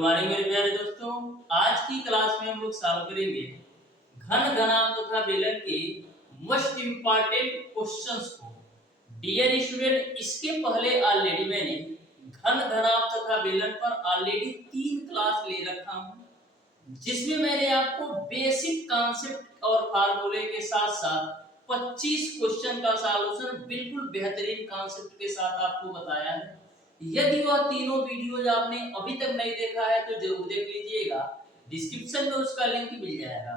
Good morning मेरे प्यारे दोस्तों। आज की क्लास में हम लोग सॉल्व करेंगे घन घनाभ तथा बेलन के मोस्ट इंपॉर्टेंट क्वेश्चंस को। डियर स्टूडेंट, इसके पहले ऑलरेडी मैंने घन घनाभ तथा बेलन पर ऑलरेडी 3 क्लास ले रखा हूं, जिसमें मैंने आपको बेसिक कॉन्सेप्ट और फार्मूले के साथ साथ 25 क्वेश्चन का सॉल्यूशन बिल्कुल बेहतरीन कॉन्सेप्ट के साथ आपको बताया है। यदि वह तीनों वीडियोज आपने अभी तक नहीं देखा है तो जरूर देख लीजिएगा, डिस्क्रिप्शन में उसका लिंक मिल जाएगा।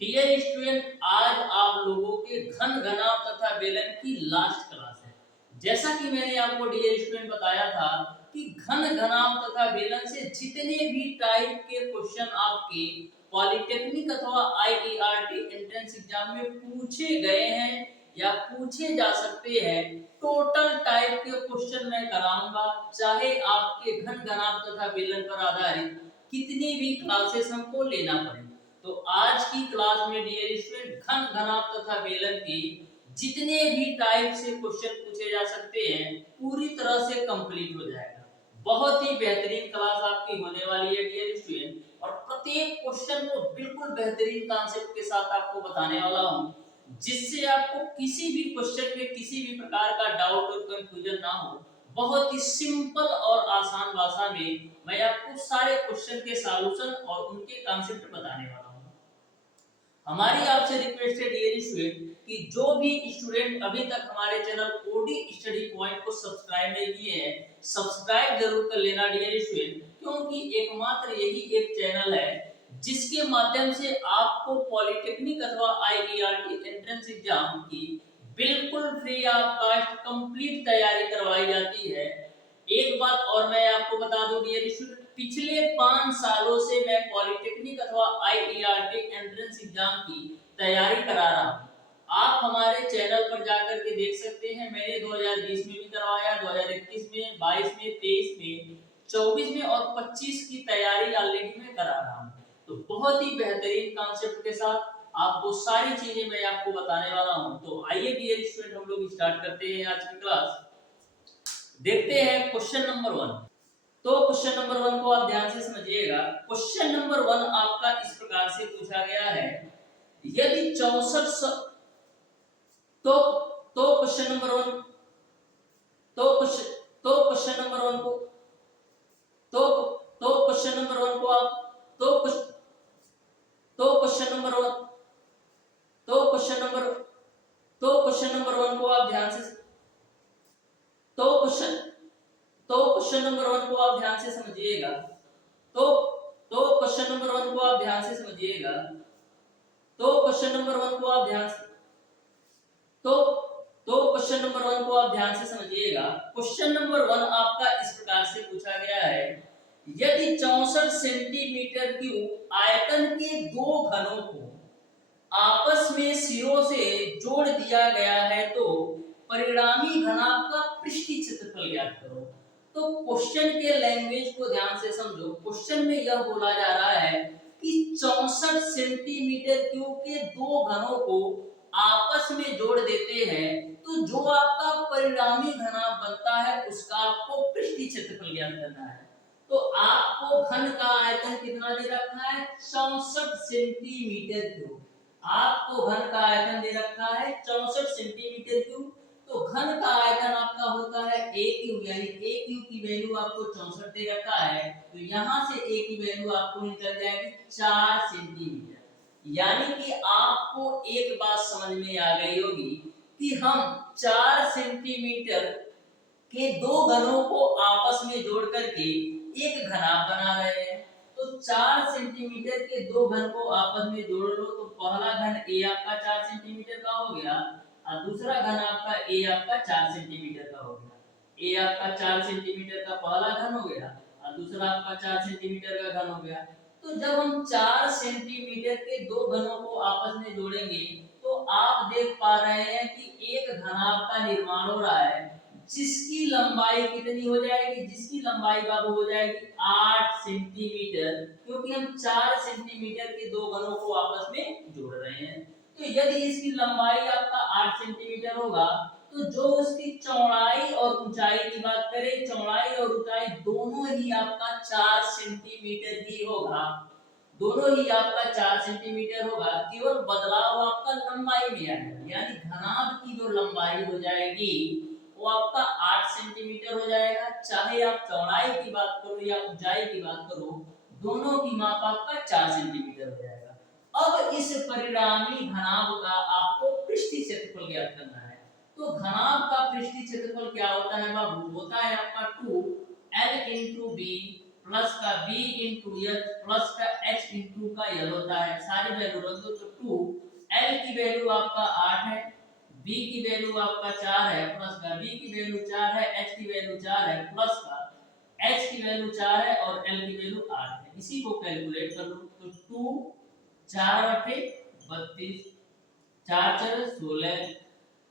डियर स्टूडेंट, आज आप लोगों के घन घनाभ तथा बेलन की लास्ट क्लास है। जैसा कि मैंने आपको डियर स्टूडेंट बताया था कि घन घनाभ तथा बेलन से जितने भी टाइप के क्वेश्चन आपके पॉलिटेक्निक अथवा आईईआरटी एंट्रेंस एग्जाम में पूछे गए हैं या पूछे जा सकते हैं, टोटल टाइप के क्वेश्चन मैं कराऊंगा, चाहे आपके घन घनाभ तथा बेलन पर आधारित कितनी भी क्लासेस हमको लेना पड़े। तो आज की क्लास में डियर स्टूडेंट घन घनाभ तथा बेलन के जितने भी टाइप से क्वेश्चन पूछे जा सकते हैं पूरी तरह से कंप्लीट हो जाएगा। बहुत ही बेहतरीन क्लास आपकी होने वाली है डियर स्टूडेंट, और प्रत्येक क्वेश्चन को बिल्कुल बेहतरीन कॉन्सेप्ट के साथ आपको बताने वाला हूं, जिससे आपको किसी भी क्वेश्चन में किसी भी प्रकार का डाउट और कंफ्यूजन ना हो। बहुत ही सिंपल और आसान भाषा में मैं आपको सारे क्वेश्चन के सॉल्यूशन और उनके कॉन्सेप्ट बताने वाला हूं। हमारी आपसे रिक्वेस्ट है डियर स्टूडेंट कि जो भी स्टूडेंट अभी तक हमारे चैनल ओडी स्टडी पॉइंट को सब्सक्राइब नहीं किए हैं, सब्सक्राइब जरूर कर लेना डियर स्टूडेंट, क्योंकि एकमात्र यही एक चैनल है जिसके माध्यम से आपको पॉलिटेक्निक अथवा आईईआरटी एंट्रेंस एग्जाम की बिल्कुल फ्री ऑफ कॉस्ट कंप्लीट तैयारी करवाई जाती है। एक बात और मैं आपको बता दूं डियर स्टूडेंट, पिछले 5 सालों से मैं पॉलिटेक्निक अथवा आईईआरटी एंट्रेंस एग्जाम की तैयारी करा रहा हूं। आप हमारे चैनल पर जाकर के देख सकते हैं, मैंने 2020 में भी करवाया, 2021 में, 22 में, 23 में, 24 में और 25 की तैयारी ऑलरेडी मैं करा रहा हूं। तो बहुत ही बेहतरीन कॉन्सेप्ट के साथ आपको सारी चीजें मैं आपको बताने वाला हूं। तो आइए डियर स्टूडेंट, हम लोग स्टार्ट करते हैं आज की क्लास। देखते हैं क्वेश्चन नंबर 1। तो क्वेश्चन नंबर 1 को आप ध्यान से समझिएगा। क्वेश्चन नंबर 1 आपका इस प्रकार से पूछा गया है, यदि 64 तो क्वेश्चन नंबर 1 तो क्वेश्चन नंबर 1 को क्वेश्चन नंबर 1 को आप क्वेश्चन नंबर 1 क्वेश्चन नंबर 1 को आप ध्यान से क्वेश्चन नंबर 1 को आप ध्यान से समझिएगा। क्वेश्चन नंबर 1 को आप ध्यान से समझिएगा। क्वेश्चन नंबर 1 को आप ध्यान से क्वेश्चन नंबर 1 को आप ध्यान से समझिएगा। क्वेश्चन नंबर 1 आपका इस प्रकार से पूछा गया है, यदि 64 सेंटीमीटर क्यूब आयतन के 2 घनों को आपस में सिरों से जोड़ दिया गया है तो परिणामी घनाभ का पृष्ठीय क्षेत्रफल ज्ञात करो। तो क्वेश्चन के लैंग्वेज को ध्यान से समझो। क्वेश्चन में यह बोला जा रहा है कि 64 सेंटीमीटर क्यूब के 2 घनों को आपस में जोड़ देते हैं तो जो आपका परिणामी घनाभ बनता है उसका आपको पृष्ठीय क्षेत्रफल ज्ञात करना है। तो आपको घन का आयतन कितना दे रखा है? 64 सेंटीमीटर क्यूब। आपको घन का आयतन दे रखा है 64 सेंटीमीटर क्यूब। तो घन का आयतन आपका होता है a क्यूब, यानी a क्यूब की वैल्यू आपको 64 दे रखा है, तो यहां से a की वैल्यू आपको निकल जाएगी 4 सेंटीमीटर। यानी कि आपको एक बात समझ में आ गई होगी कि हम 4 सेंटीमीटर के 2 घनों को आपस में जोड़ करके एक घनाभ बना रहे हैं। तो 4 सेंटीमीटर के 2 घन को आपस में जोड़ लो तो पहला घन a आपका 4 सेंटीमीटर का हो गया और दूसरा घन आपका a आपका 4 सेंटीमीटर का हो गया। a आपका 4 सेंटीमीटर का पहला घन हो गया और दूसरा आपका 4 सेंटीमीटर का घन हो गया। तो जब हम 4 सेंटीमीटर के 2 घनों को आपस में जोड़ेंगे तो आप देख पा रहे हैं कि एक घनाभ का निर्माण हो रहा है, जिसकी लंबाई कितनी हो जाएगी? जिसकी लंबाई बाबू हो जाएगी 8 सेंटीमीटर, क्योंकि हम 4 सेंटीमीटर के 2 घनों को आपस में जोड़ रहे हैं। तो यदि इसकी लंबाई आपका 8 सेंटीमीटर होगा तो जो उसकी चौड़ाई और ऊंचाई की बात करें, चौड़ाई और ऊंचाई दोनों ही आपका 4 सेंटीमीटर ही होगा, दोनों ही आपका 4 सेंटीमीटर होगा। केवल बदलाव आपका लंबाई में आएगा, यानी घनाभ की जो लंबाई हो जाएगी वो आपका 8 सेंटीमीटर हो जाएगा। चाहे आप चौड़ाई की बात करो या ऊंचाई की बात करो, दोनों की माप आपका 4 सेंटीमीटर हो जाएगा। अब इस परिणामी घनाभ का आपको पृष्ठीय क्षेत्रफल ज्ञात करना है। तो घनाभ का पृष्ठीय क्षेत्रफल क्या होता है बाबू? होता है आपका 2l इंटू बी प्लस का b इंटू h प्लस का h इंटू का l होता है। सारी वैल्यू रख दो तो 2l की वैल्यू आपका 8 है, b की वैल्यू आपका 4 है, प्लस का b की वैल्यू 4 है, h की वैल्यू 4 है, प्लस का h की वैल्यू 4 है और l की वैल्यू 8 है। इसी को कैलकुलेट कर लो तो 2 4 बटे 32, 4 4 16,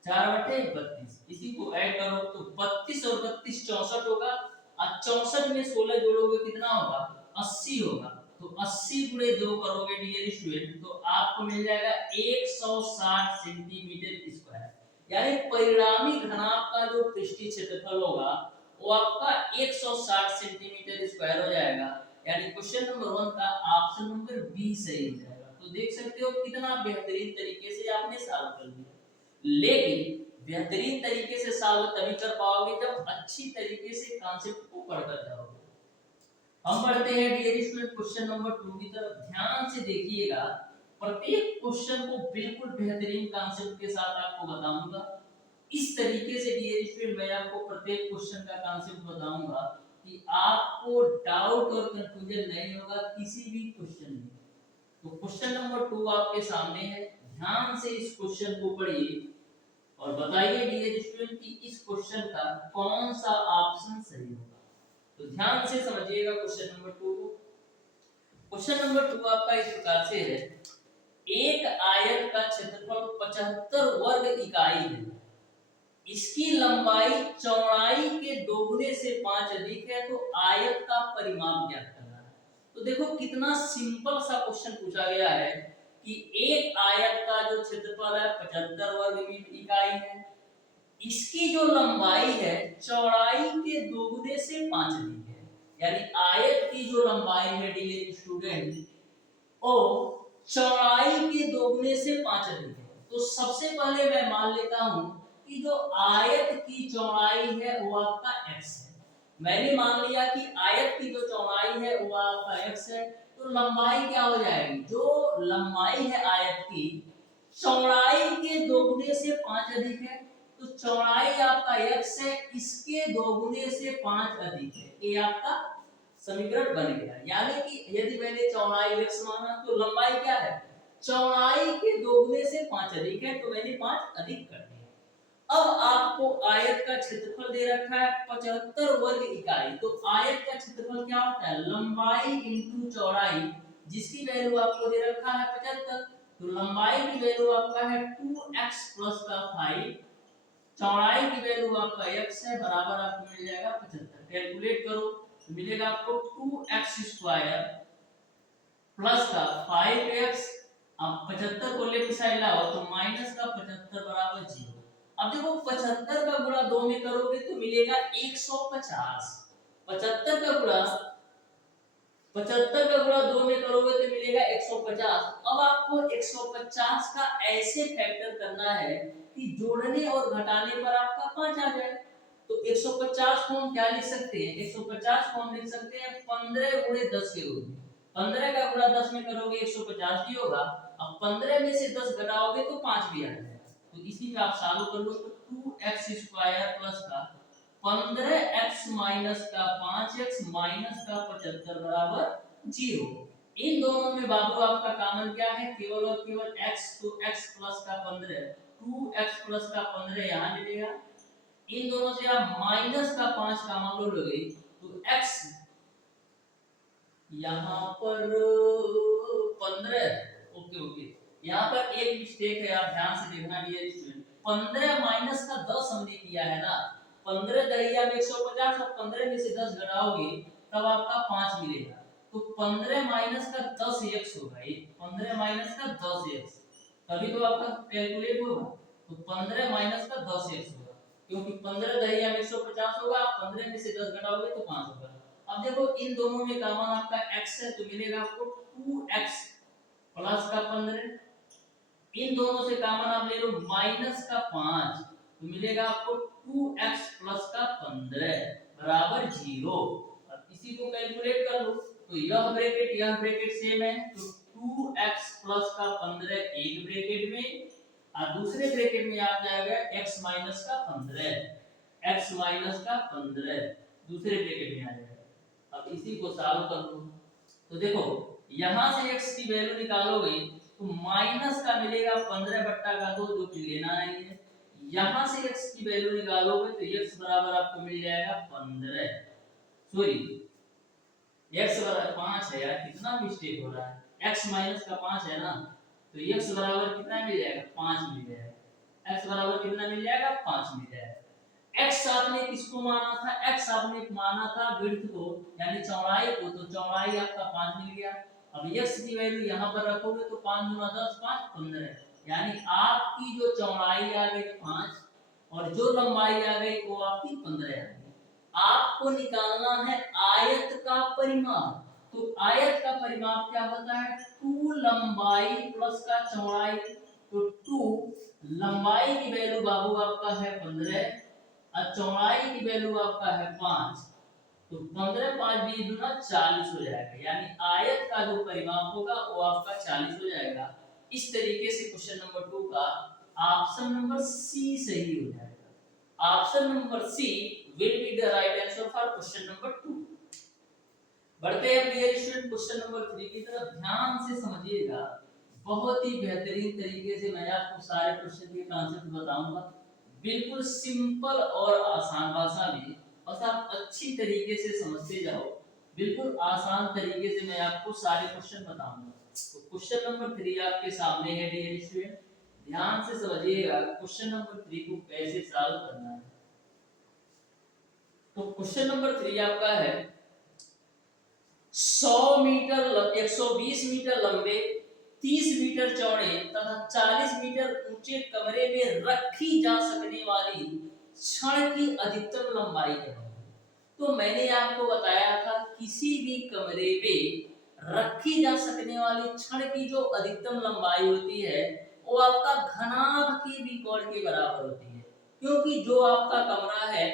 4 बटे 32, इसी को ऐड करो तो 32 और 32 64 होगा, और 64 में 16 जोड़ोगे कितना होगा? 80 होगा। तो 80 गुणे 2 करोगे डियर स्टूडेंट तो आपको मिल जाएगा 160 सेंटीमीटर स्क्वायर। यानी परिणामी घनाभ का जो पृष्ठीय क्षेत्रफल होगा वो आपका 160 सेंटीमीटर स्क्वायर हो जाएगा। यानी क्वेश्चन नंबर 1 का ऑप्शन नंबर बी सही हो जाएगा। तो देख सकते हो कितना बेहतरीन तरीके से आपने सॉल्व कर दिया। लेकिन बेहतरीन तरीके से सॉल्व तभी कर पाओगे जब अच्छी तरीके से कॉन्सेप्ट को पढ़कर जाओगे। हम बढ़ते हैं डियर स्टूडेंट क्वेश्चन नंबर 2 की तरफ। ध्यान से देखिएगा, प्रत्येक क्वेश्चन को बिल्कुल बेहतरीन कॉन्सेप्ट के साथ आपको बताऊंगा। इस तरीके से डियर स्टूडेंट मैं आपको प्रत्येक क्वेश्चन का कॉन्सेप्ट बताऊंगा कि आपको डाउट और कंफ्यूजन नहीं होगा किसी भी क्वेश्चन में। तो क्वेश्चन नंबर 2 आपके सामने है, ध्यान से इस क्वेश्चन को पढ़िए और बताइए डियर स्टूडेंट कि इस क्वेश्चन का कौन सा ऑप्शन सही होगा। तो ध्यान से समझिएगा क्वेश्चन नंबर 2 को। क्वेश्चन नंबर 2 आपका इस प्रकार से है, एक आयत का क्षेत्रफल 75 वर्ग इकाई है, इसकी लंबाई चौड़ाई के दोगुने से 5 अधिक है, तो आयत का परिमाप ज्ञात करना है। तो देखो कितना सिंपल सा क्वेश्चन पूछा गया है कि एक आयत का जो क्षेत्रफल है 75 वर्ग इकाई है, इसकी जो लंबाई है चौड़ाई के दोगुने से 5 अधिक है। यानी आयत की जो लंबाई है डियर स्टूडेंट वो चौड़ाई के दोगुने से 5 अधिक है। तो सबसे पहले मैं मान लेता हूं कि जो आयत की चौड़ाई है वो आपका x है। मैंने मान लिया कि आयत की जो चौड़ाई है वो आपका x है, तो लंबाई क्या हो जाएगी? जो लंबाई है आयत की चौड़ाई के दोगुने से 5 अधिक है, तो चौड़ाई आपका x है, इसके दोगुने से 5 अधिक है, ये आपका समीकरण बन गया। यानी कि यदि मैंने चौड़ाई x माना तो लंबाई क्या है? चौड़ाई के दोगुने से 5 अधिक है, तो मैंने 5 अधिक कर दिया। अब आपको आयत का क्षेत्रफल दे रखा है 75 वर्ग इकाई। तो आयत का क्षेत्रफल क्या होता है? लंबाई इंटू चौड़ाई, जिसकी वैल्यू आपको दे रखा है 75। तो लंबाई की वैल्यू आपका है 2x प्लस का 5, चौड़ाई की वैल्यू आपका x है, बराबर आपको मिल जाएगा 75। कैलकुलेट करो तो मिलेगा आपको 2x स्क्वायर प्लस का 5x, अब 75 को लेफ्ट साइड लाओ तो माइनस का 75 बराबर 0। अब देखो 75 का गुणा 2 में करोगे तो मिलेगा 150। 75 का गुणा 2 में करोगे तो मिलेगा 150। अब आपको 150 का ऐसे फैक्टर करना है कि जोड़ने और घटाने पर आपका 5 आ जाए। तो 150 को हम क्या लिख सकते हैं? 150 को हम लिख सकते हैं 15 गुणे 10 के रूप में। 15 का गुणा 10 में करोगे 150 ही होगा। अब 15 में से 10 घटाओगे तो 5 भी आ जाएगा। तो इसी में आप सॉल्व कर लो तो 2x स्क्वायर प्लस का 15x माइनस का 5x माइनस का 75 बराबर 0। इन दोनों में बाबू आपका कॉमन क्या है? केवल और केवल x। तो x प्लस का 15, 2x प्लस का 15 यहाँ मिलेगा। इन दोनों से आप माइनस का 5 कॉमन लोगे तो x यहाँ पर 15। ओके, यहाँ पर एक मिस्टेक है, आप ध्यान से देखना डियर स्टूडेंट। 15 माइनस का 10 हमने किया है ना, 15 दरिया में 150 और 15 में से 10 घटाओगे तब आपका 5 मिलेगा। तो 15 माइनस का 10 x होगा, ये 15 माइनस का 10 x, तभी तो आपका कैलकुलेट होगा। तो 15 माइनस का 10 x होगा। क्योंकि 15 दहिया 150 होगा, 15 में से 10 घटाओगे तो 5 होगा। अब देखो इन दोनों में कॉमन आपका x है तो मिलेगा आपको 2x प्लस का 15। इन दोनों से कॉमन आप ले लो माइनस का 5 तो मिलेगा आपको 2x प्लस का 15 बराबर 0। अब इसी को कैलकुलेट कर लो तो यह ब्रैकेट सेम है तो 2x प्लस का 15 एक ब्रैकेट में और दूसरे ब्रैकेट में आ जाएगा x माइनस का 15, x माइनस का 15 दूसरे ब्रैकेट में आ जाएगा। अब इसी को सॉल्व कर लो तो देखो यहां से x की वैल्यू निकालोगे तो माइनस का मिलेगा 15 बट्टा का 2 जो कि लेना नहीं है। यहां से x की वैल्यू निकालोगे तो x बराबर आपको मिल जाएगा 15, सॉरी x बराबर 5 है यार, कितना मिस्टेक हो रहा है, x माइनस का 5 है ना तो x बराबर कितना मिल जाएगा 5 मिल जाएगा। x बराबर कितना मिल जाएगा 5 मिल जाएगा। x आपने किसको माना था, x आपने माना था विड्थ को यानी चौड़ाई को, तो चौड़ाई आपका 5 मिल गया। अब x की वैल्यू यहां पर रखोगे तो 5 गुना 10 5 15 यानी आपकी जो चौड़ाई आ गई 5 और जो लंबाई आ गई वो आपकी 15 आ गई। आपको निकालना है आयत का परिमाप, तो आयत का परिमाप क्या होता है 2 लंबाई प्लस का चौड़ाई, तो 2 लंबाई की वैल्यू बाबू आपका है 15 और चौड़ाई की वैल्यू आपका है 5 तो 15 5 20 गुना 40 हो जाएगा यानी आयत का जो परिमाप होगा वो आपका 40 हो जाएगा। इस तरीके से क्वेश्चन नंबर 2 का ऑप्शन नंबर सी सही हो जाएगा। Option number C will be the right answer for question number 2। बढ़ते हैं डियर स्टूडेंट क्वेश्चन नंबर 3 की तरफ, ध्यान से समझिएगा। बहुत ही बेहतरीन तरीके से मैं आपको सारे क्वेश्चन के कॉन्सेप्ट बताऊंगा, बिल्कुल सिंपल और आसान भाषा में, बस आप अच्छी तरीके से समझते जाओ। बिल्कुल आसान तरीके से मैं आपको सारे क्वेश्चन बताऊंगा। तो क्वेश्चन नंबर 3 आपके सामने है डियर स्टूडेंट, ध्यान से समझिएगा क्वेश्चन नंबर 3 को कैसे सॉल्व करना है। तो क्वेश्चन नंबर 3 आपका है 100 मीटर 120 मीटर लंबे 30 मीटर चौड़े तथा 40 मीटर ऊंचे कमरे में रखी जा सकने वाली क्षण की अधिकतम लंबाई क्या है। तो मैंने आपको बताया था किसी भी कमरे में रखी जा सकने वाली क्षण की जो अधिकतम लंबाई होती है वो आपका घनाभ के विकोण के बराबर होती है, क्योंकि जो आपका कमरा है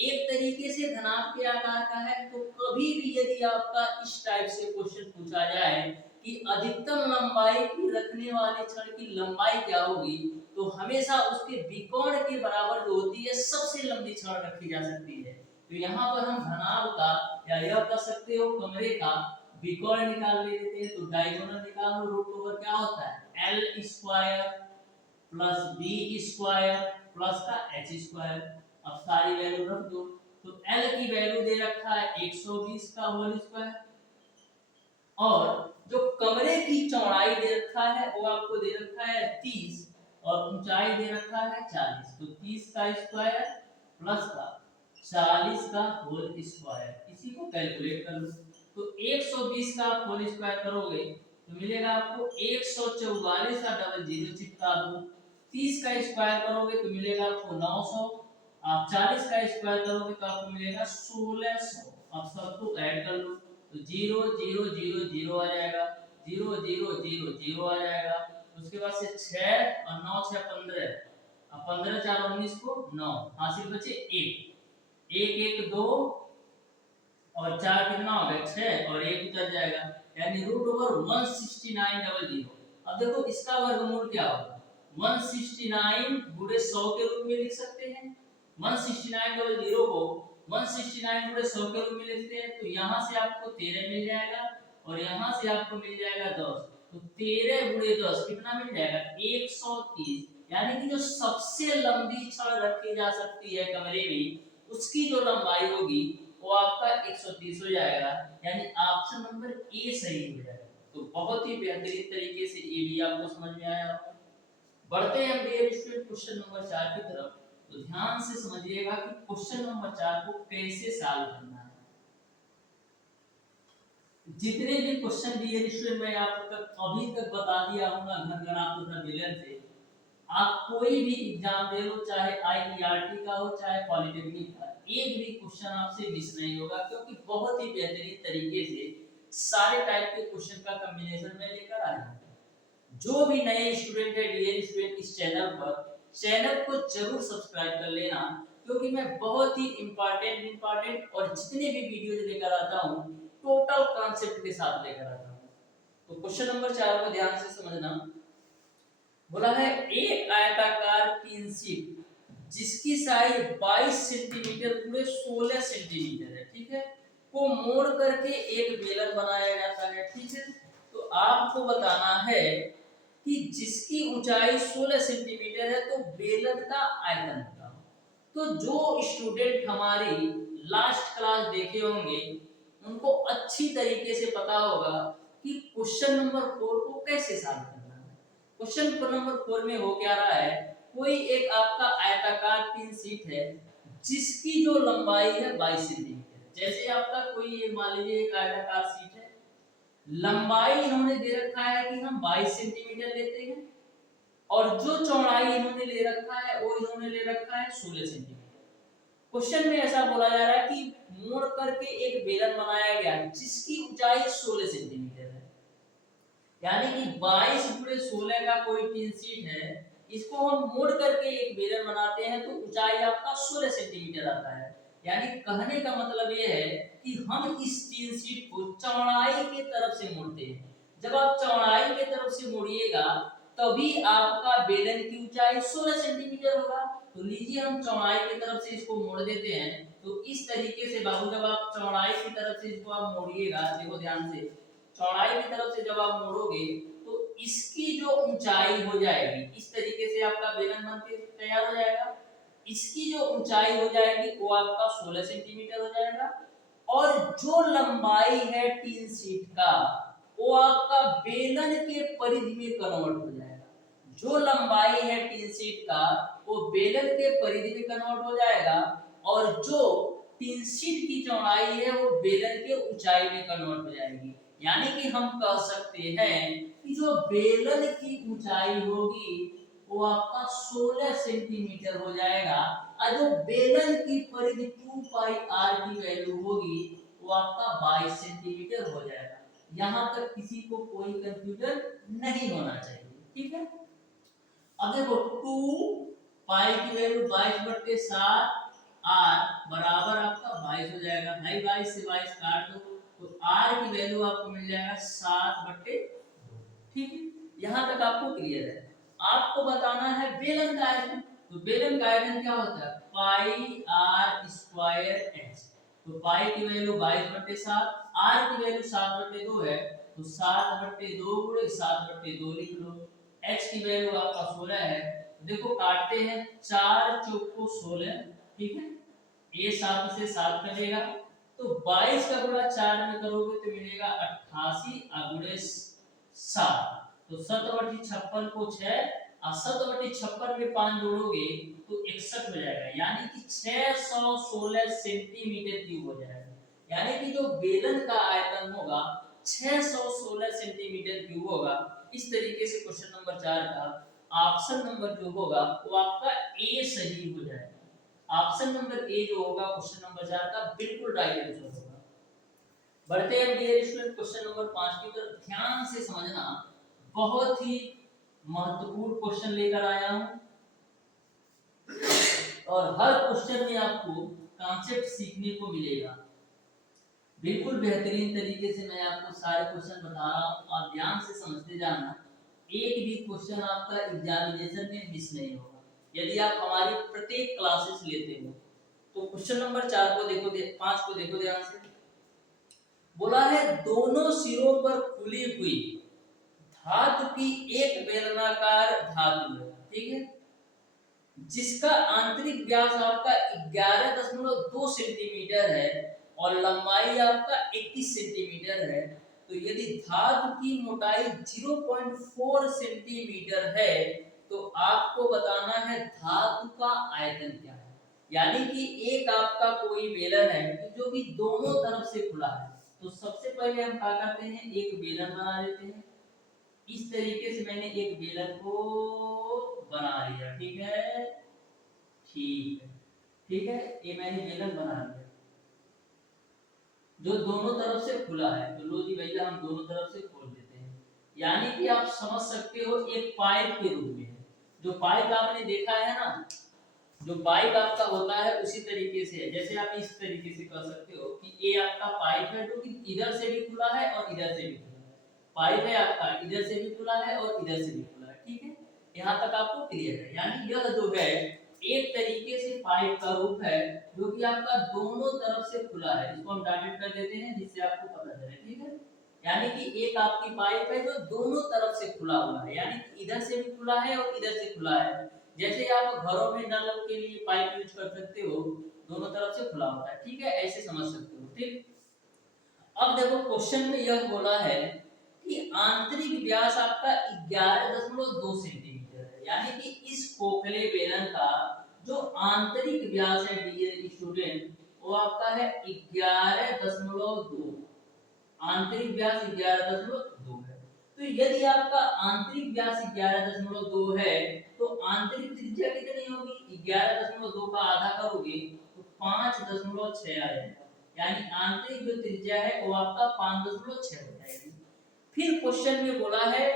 एक तरीके से घनाभ के आकार का है। तो कभी भी यदि आपका इस टाइप से क्वेश्चन पूछा जाए कि अधिकतम लंबाई की रखने वाले क्षण की लंबाई क्या होगी तो हमेशा उसके विकोण के बराबर जो होती है सबसे लंबी क्षण रखी जा सकती है। तो यहाँ पर हम घनाभ का या यह कह सकते हो कमरे का विकोण निकाल लेते हैं। तो डायगोनल निकालो, रूट ओवर क्या होता है L square plus B square plus का एच स्क्वायर। अब सारी वैल्यू रख दो तो L की वैल्यू दे रखा है 120 का होल स्क्वायर और जो कमरे की चौड़ाई दे रखा है वो आपको दे रखा है 30 और ऊंचाई दे रखा है 40। तो 30 का स्क्वायर प्लस का 40 का होल स्क्वायर, इसी को कैलकुलेट कर लो। तो 120 का आप होल स्क्वायर करोगे तो मिलेगा आपको 144 का डबल जीरो चिपका दो। 30 का स्क्वायर करोगे तो मिलेगा आपको 900, आप 40 का स्क्वायर करोगे तो आपको मिलेगा 1600। अब सबको ऐड कर लो तो 0 0 0 0 आ जाएगा, 0 0 0 0 आ जाएगा। उसके बाद से 6 और 9 6 15, अब 15 4 19 को 9 हासिल बचे 1 1 1 2 और 4 कितना हो गया 6 और 1 उतर जाएगा यानी रूट ओवर 169 डबल जीरो। अब देखो इसका वर्गमूल क्या होगा 169 गुणे 100 के रूप में लिख सकते हैं। 169 डबल जीरो को 169 गुणे 100 के रूप में लिखते हैं तो यहाँ से आपको 13 मिल जाएगा और यहाँ से आपको मिल जाएगा 10। तो 13 गुणे 10 कितना मिल जाएगा 130, यानी कि जो सबसे लंबी छड़ रखी जा सकती है कमरे में उसकी जो लंबाई होगी वो आपका 130 हो जाएगा, यानी ऑप्शन नंबर ए सही हो जाएगा। तो बहुत ही बेहतरीन तरीके से ये भी आपको समझ में आया होगा। बढ़ते हैं डियर स्टूडेंट क्वेश्चन नंबर 4 की तरफ। तो ध्यान से समझिएगा कि क्वेश्चन नंबर 4 को कैसे सॉल्व करना है। जितने भी क्वेश्चन डियर स्टूडेंट मैं आप तक अभी तक बता दिया हूं ना घन घनाभ तथा विलयन से, आप कोई भी एग्जाम दे लो, चाहे आईईआरटी का हो चाहे पॉलिटेक्निक का, एक भी क्वेश्चन आपसे मिस नहीं होगा, क्योंकि बहुत ही बेहतरीन तरीके से सारे टाइप के क्वेश्चन का कॉम्बिनेशन में लेकर आया हूं। जो भी नए स्टूडेंट है, डियर स्टूडेंट, इस चैनल को जरूर सब्सक्राइब कर लेना, क्योंकि मैं बहुत ही इंपॉर्टेंट और जितने भी वीडियोज लेकर आता हूँ टोटल कॉन्सेप्ट के साथ लेकर आता हूँ। तो क्वेश्चन नंबर 4 को ध्यान से समझना। बोला है एक आयताकार तीन शीट जिसकी साइज 22 सेंटीमीटर पूरे 16 सेंटीमीटर है, ठीक है, को मोड़ करके एक बेलन बनाया जाता है, ठीक है। तो आपको बताना है कि जिसकी ऊंचाई 16 सेंटीमीटर है तो बेलन का आयतन बताओ। तो जो स्टूडेंट हमारी लास्ट क्लास देखे होंगे उनको अच्छी तरीके से पता होगा कि क्वेश्चन नंबर 4 को कैसे सॉल्व करना है। क्वेश्चन नंबर 4 में हो क्या रहा है, कोई एक आपका आयताकार तीन शीट है जिसकी जो लंबाई है 22 सेंटीमीटर। जैसे आपका कोई ये मान लीजिए एक आयताकार शीट है, लंबाई इन्होंने दे रखा है कि हम 22 सेंटीमीटर लेते हैं, और जो चौड़ाई इन्होंने ले रखा है वो इन्होंने ले रखा है 16 सेंटीमीटर। क्वेश्चन में ऐसा बोला जा रहा है कि मोड़ करके एक बेलन बनाया गया जिसकी ऊंचाई 16 सेंटीमीटर है, यानी कि 22 गुणे 16 का कोई तीन शीट है, इसको हम मोड़ करके एक बेलन बनाते हैं तो ऊंचाई आपका 16 सेंटीमीटर आता है। यानी कहने का मतलब ये है कि हम इस तीन शीट को चौड़ाई के तरफ से मोड़ते हैं। जब आप चौड़ाई के तरफ से मोड़िएगा तभी आपका बेलन की ऊंचाई 16 सेंटीमीटर होगा। तो लीजिए हम चौड़ाई की तरफ से इसको मोड़ देते हैं। तो इस तरीके से बाबू जब आप चौड़ाई की तरफ से इसको आप मोड़िएगा, देखो ध्यान से, चौड़ाई की तरफ से जब आप मोड़ोगे तो इसकी जो ऊंचाई हो जाएगी, इस तरीके से आपका बेलन बन के तैयार हो जाएगा। इसकी जो ऊंचाई हो जाएगी वो आपका 16 सेंटीमीटर हो जाएगा, और जो लंबाई है तीन शीट का वो आपका बेलन के परिधि में कन्वर्ट हो जाएगा। जो लंबाई है तीन शीट का वो बेलन के परिधि में कन्वर्ट हो जाएगा, और जो तीन शीट की चौड़ाई है वो बेलन के ऊंचाई में कन्वर्ट हो जाएगी। यानी कि हम कह सकते हैं कि जो बेलन की ऊंचाई होगी वो आपका 16 सेंटीमीटर हो जाएगा, और जो बेलन की परिधि 2 पाई r की वैल्यू होगी वो आपका 22 सेंटीमीटर हो जाएगा। यहां तक किसी को कोई कंफ्यूजन नहीं होना चाहिए, ठीक है। अब देखो 2 पाई की वैल्यू 22/7 r बराबर आपका 22 हो जाएगा। भाई 22 से 22 काट दो तो r की वैल्यू आपको मिल जाएगा 7/2, ठीक है। यहां तक आपको क्लियर है। आपको बताना है बेलन का आयतन। तो बेलन का आयतन क्या होता है, पाई r स्क्वायर h। तो पाई की वैल्यू 22/7, r की वैल्यू 7/2 है, तो 7/2 गुणे 7/2 लिख लो। h की वैल्यू आपका 16 है, तो देखो काटते हैं, 4 चौको 16, ठीक है। ये 7 से 7 कटेगा, तो 22 का गुणा 4 में करोगे तो मिलेगा 88 गुणे 7, तो 7/56 को 6 और 7/56 में 5 जोड़ोगे तो 61 हो जाएगा, यानी कि 616 सेंटीमीटर क्यूब हो जाएगा। यानी कि जो बेलन का आयतन होगा 616 सेंटीमीटर क्यूब होगा। इस तरीके से क्वेश्चन नंबर 4 का ऑप्शन नंबर जो होगा वो आपका ए सही हो जाएगा। ऑप्शन नंबर ए जो होगा क्वेश्चन नंबर 4 का बिल्कुल राइट आंसर होगा। बढ़ते हैं डियर स्टूडेंट क्वेश्चन नंबर 5 की तरफ। ध्यान से समझना, बहुत ही महत्वपूर्ण क्वेश्चन लेकर आया हूं, और हर क्वेश्चन में आपको कॉन्सेप्ट सीखने को मिलेगा। बिल्कुल बेहतरीन तरीके से मैं आपको सारे क्वेश्चन बता रहा हूं, आप ध्यान से समझते जाना। एक भी क्वेश्चन आपका एग्जामिनेशन में मिस नहीं होगा यदि आप हमारी प्रत्येक क्लासेस लेते हो। तो क्वेश्चन नंबर 4 को देखो, 5 को देखो ध्यान से। बोला है दोनों सिरों पर खुली हुई धातु की एक बेलनाकार धातु है, ठीक है, जिसका आंतरिक व्यास आपका 11.2 सेंटीमीटर है और लंबाई आपका 21 सेंटीमीटर है। तो यदि धातु की मोटाई 0.4 सेंटीमीटर है तो आपको बताना है धातु का आयतन क्या है। यानी कि एक आपका कोई बेलन है जो कि दोनों तरफ से खुला है, तो सबसे पहले हम क्या करते हैं, एक बेलन बना लेते हैं। इस तरीके से मैंने एक बेलन को बना लिया, ठीक है, ठीक है, ठीक है, ये मैंने बेलन बना लिया जो दोनों तरफ से खुला है। तो लो जी भैया हम दोनों तरफ से खोल देते हैं, यानी कि आप समझ सकते हो एक पाइप के रूप में है। जो पाइप आपने देखा है ना, जो पाइप आपका होता है उसी तरीके से है। जैसे आप इस तरीके से कर सकते हो कि ये आपका पाइप है जो कि इधर से भी खुला है और इधर से भी खुला है। पाइप है आपका इधर से भी खुला है और इधर से भी खुला है, ठीक है, यहाँ तक आपको क्लियर है। यानी यह जो है एक तरीके से पाइप का रूप है जो कि आपका दोनों तरफ से खुला है। इसको हम डॉटेड कर देते हैं जिससे आपको पता चले, ठीक है। यानी कि एक आपकी पाइप है जो दोनों तरफ से खुला हुआ है, यानी कि इधर से भी खुला है और इधर से खुला है। जैसे आप घरों में नल के लिए पाइप यूज कर सकते हो, दोनों तरफ से खुला होता है, ठीक है, ऐसे समझ सकते हो, ठीक। अब देखो क्वेश्चन में यह बोला है कि आंतरिक व्यास आपका 11.2 सेंटीमीटर है, यानी कि इस खोखले बेलन का जो आंतरिक व्यास है डियर स्टूडेंट वो आपका है 11.2। आंतरिक व्यास 11.2 है। तो यदि आपका आंतरिक व्यास 11.2 है तो आंतरिक त्रिज्या कितनी होगी? 11.2 का आधा करोगे तो 5.6 आ जाएगा, यानी आंतरिक जो त्रिज्या है वो आपका 5.6 हो जाएगी। फिर क्वेश्चन में बोला है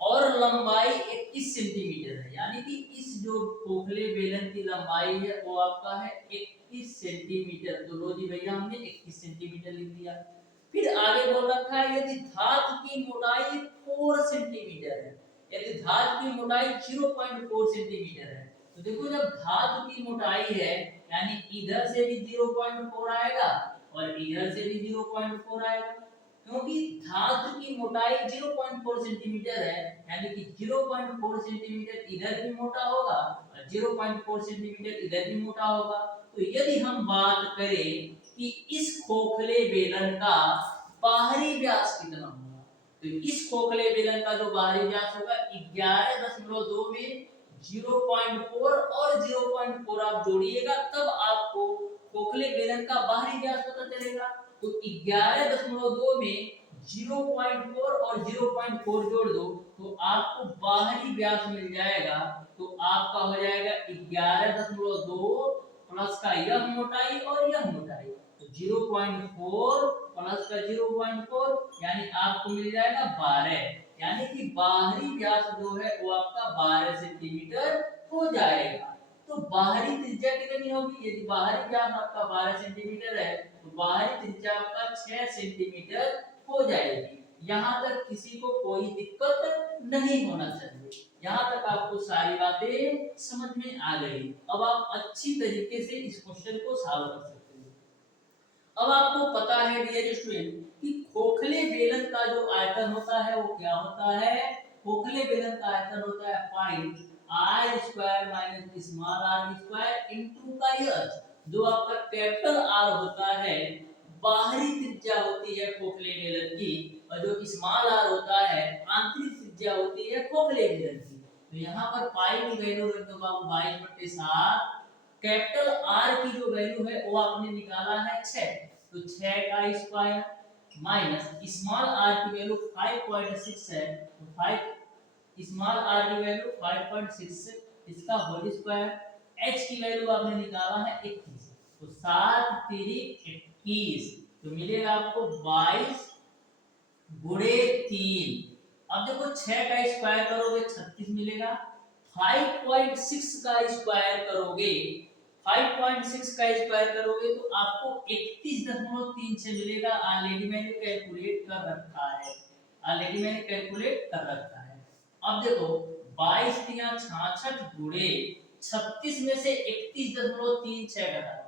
और लंबाई 21 सेंटीमीटर है, यानी कि इस जो खोखले बेलन की लंबाई है वो आपका है 21 सेंटीमीटर। तो लो जी भैया हमने 21 सेंटीमीटर लिख दिया। फिर आगे बोल रखा है यदि धातु की मोटाई 4 सेंटीमीटर है, यदि धातु की मोटाई 0.4 सेंटीमीटर है, तो देखो जब धातु की मोटाई है यानी इधर से भी 0.4 आएगा और इधर से भी 0.4 आएगा, क्योंकि धातु की मोटाई 0.4 सेंटीमीटर है यानी कि 0.4 सेंटीमीटर इधर भी मोटा होगा और 0.4 सेंटीमीटर इधर भी मोटा होगा। तो यदि हम बात करें कि इस खोखले बेलन का बाहरी व्यास कितना होगा, तो इस खोखले बेलन का जो बाहरी व्यास होगा 11.2 में 0.4 और 0.4 आप जोड़िएगा तब आपको खोखले बेलन का बाहरी व्यास पता चलेगा। तो 11.2 में 0.4 और 0.4 जोड़ दो तो आपको बाहरी व्यास मिल जाएगा। तो आपका हो जाएगा 11.2 प्लस का यह मोटाई और यह मोटाई, तो 0.4 प्लस का 0.4 यानी आपको मिल जाएगा 12, यानी कि बाहरी व्यास जो है वो आपका 12 सेंटीमीटर हो जाएगा। तो बाहरी त्रिज्या कितनी होगी? यदि बाहरी व्यास आपका 12 सेंटीमीटर है तो बाहरी त्रिज्या आपका 6 सेंटीमीटर हो जाएगी। यहाँ तक किसी को कोई दिक्कत नहीं होना चाहिए। यहाँ तक आपको सारी बातें समझ में आ गई। अब आप अच्छी तरीके से इस क्वेश्चन को सॉल्व कर सकते हो। अब आपको पता है डियर स्टूडेंट कि खोखले बेलन का जो आयतन होता है वो क्या होता है? खोखले बेलन का आयतन होता है find R square minus small R square into का यह जो आपका कैपिटल आर होता है बाहरी त्रिज्या होती है खोखले बेलन की और जो स्मॉल आर होता है आंतरिक त्रिज्या होती है खोखले बेलन की। तो यहाँ पर पाई की वैल्यू रख दो बाबू 22/7। कैपिटल आर की जो वैल्यू है वो आपने निकाला है 6, तो 6 का स्क्वायर माइनस स्मॉल आर की वैल्यू 5.6 है, तो 5 स्मॉल आर की वैल्यू 5.6 इसका होल स्क्वायर, h की वैल्यू आपने निकाला है 21, तो 7 तिरिक 21 तो मिलेगा आपको 22 गुणे 3। अब देखो 6 का स्क्वायर करोगे 36 मिलेगा, 5.6 का स्क्वायर करोगे 5.6 का स्क्वायर करोगे तो आपको 31.36 मिलेगा। ऑलरेडी मैंने कैलकुलेट कर रखा है, ऑलरेडी मैंने कैलकुलेट कर रखा है। अब देखो 22 तिया 66 गुणे 36 में से 31.36 घटाओ,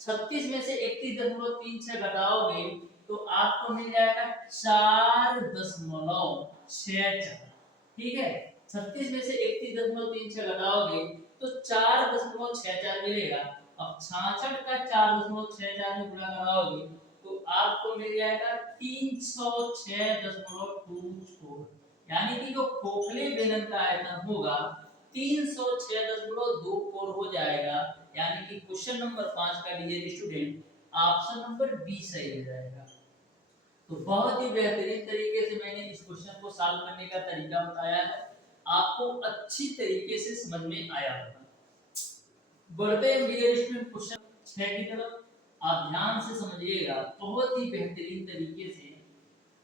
36 में से 31.36 घटाओगे तो आपको मिल जाएगा 4.64, ठीक है। 36 में से 31.36 घटाओगे तो 4.64 मिलेगा। अब 66 का 4.64 में गुणा कराओगे तो आपको मिल जाएगा 306.24, यानी कि जो खोखले बेलन का आयतन होगा 306.24 हो जाएगा। यानी कि क्वेश्चन नंबर 5 का dear student option number B सही हो जाएगा। तो बहुत ही बेहतरीन तरीके से मैंने इस क्वेश्चन को को सॉल्व करने का तरीका बताया है, आपको अच्छी तरीके से समझ में आया होगा। बढ़ते हैं डियर स्टूडेंट क्वेश्चन 6 की तरफ। आप ध्यान से समझिएगा, बहुत ही बेहतरीन तरीके से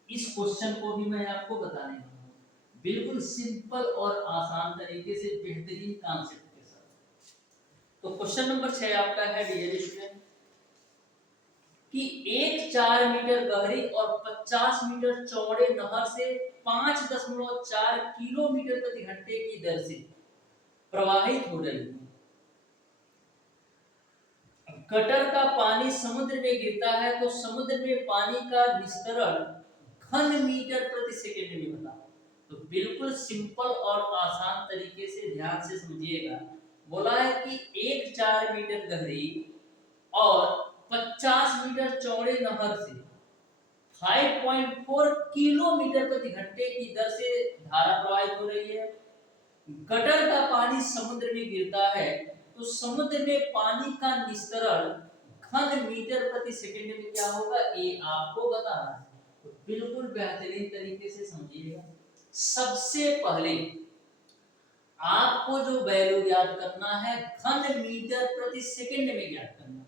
इस क्वेश्चन को भी मैं आपको बताने वाला हूँ, बिल्कुल सिंपल और आसान तरीके से बेहतरीन कॉन्सेप्ट के साथ। तो क्वेश्चन नंबर 6 आपका है डियर स्टूडेंट कि एक 4 मीटर गहरी और 50 मीटर चौड़े नहर से 5.4 किलोमीटर प्रति घंटे की दर से प्रवाहित हो रही है। गटर का पानी समुद्र में गिरता है तो समुद्र में पानी का विस्तरण घन मीटर प्रति सेकंड में बता। तो बिल्कुल सिंपल और आसान तरीके से ध्यान से समझिएगा। बोला है कि एक 4 मीटर गहरी और 50 मीटर चौड़े नहर से 5.4 किलोमीटर प्रति घंटे की दर से धारा प्रवाहित हो रही है। गटर का पानी समुद्र में गिरता है तो समुद्र में पानी का निस्तरण घन मीटर प्रति सेकंड में क्या होगा, ये आपको बताना है। तो बिल्कुल बेहतरीन तरीके से समझिएगा। सबसे पहले आपको जो वैल्यू ज्ञात करना है घन मीटर प्रति सेकंड में ज्ञात करना है,